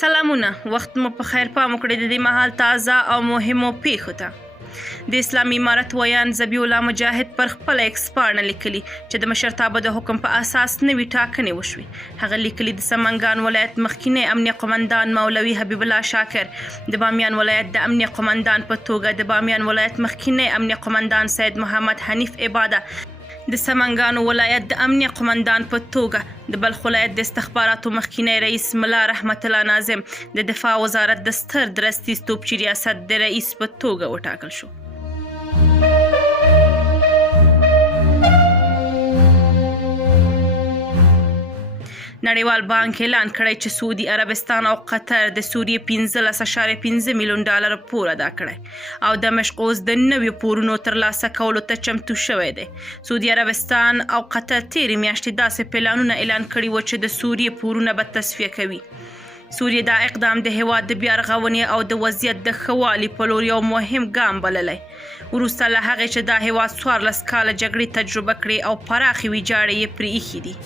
سلامونه، وخت مو په خیر. پام وکړئ د دې مهال تازه او مهمو پیښو ته. د اسلامي امارت ویان ذبیح الله مجاهد پر خپل ایکس پاڼه لیکلي چې د مشرتابه د حکم په اساس نوې ټاکنې وشوي. هغه لیکلي د سمنګان ولایت مخکینی امنیه قمندان مولوي حبیب الله شاکر، د بامیان ولایت د امنیه قمندان په توګه د بامیان ولایت مخکینی امنیه قمندان سید محمد حنیف عباده، د سمنګانو ولایت د امنیه قمندان په توګه د بلخ ولایت د استخباراتو مخکینی رئیس ملا رحمت الله ناظم، د دفاع وزارت د ستر درستیز توپچي ریاست د رئیس په توګه وټاکل شو. نړیوال بانک اعلان کړی چې سعودي عربستان او قطر د سوریې 15.5 میلیون ډالر پور ادا کړی او دمشق اوس د نویو پورونو ترلاسه کولو ته چمتو شوی دی. سعودي عربستان او قطر تیرې میاشتې داسې پلانونه اعلان کړي وو چې د سوریې پورونه به تصفیه کوي. سوریې دا اقدام د هیواد د بیا رغونې او د وضعیت د ښه والي په لور یو مهم ګام بللی، وروسته له هغې چې دا هیواد 14 کاله جګړې تجربه کړې او پراخې ویجاړې یې پرې ایښي دي.